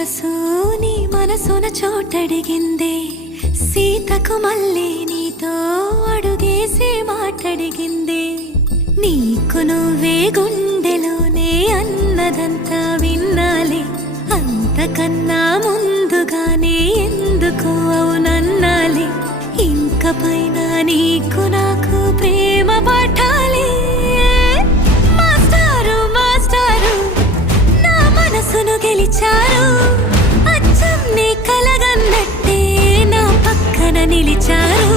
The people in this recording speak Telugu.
మనసు నీ మనసున చోటడిగిందే సీతకు మళ్ళీ నీతో అడుగేసి మాటడిగిందే నీకు నువ్వే గుండెలోనే అన్నదంతా విన్నాలే అంతకన్నా ముందుగానే ఎందుకు అవునన్నాలే ఇంక పైన నీకు నాకు ప్రేమ పాఠాలే మాస్టారు మాస్టారు నా మనసును గెలిచారు అచ్చం నీ కలగన్నట్టే నా పక్కన నిలిచారు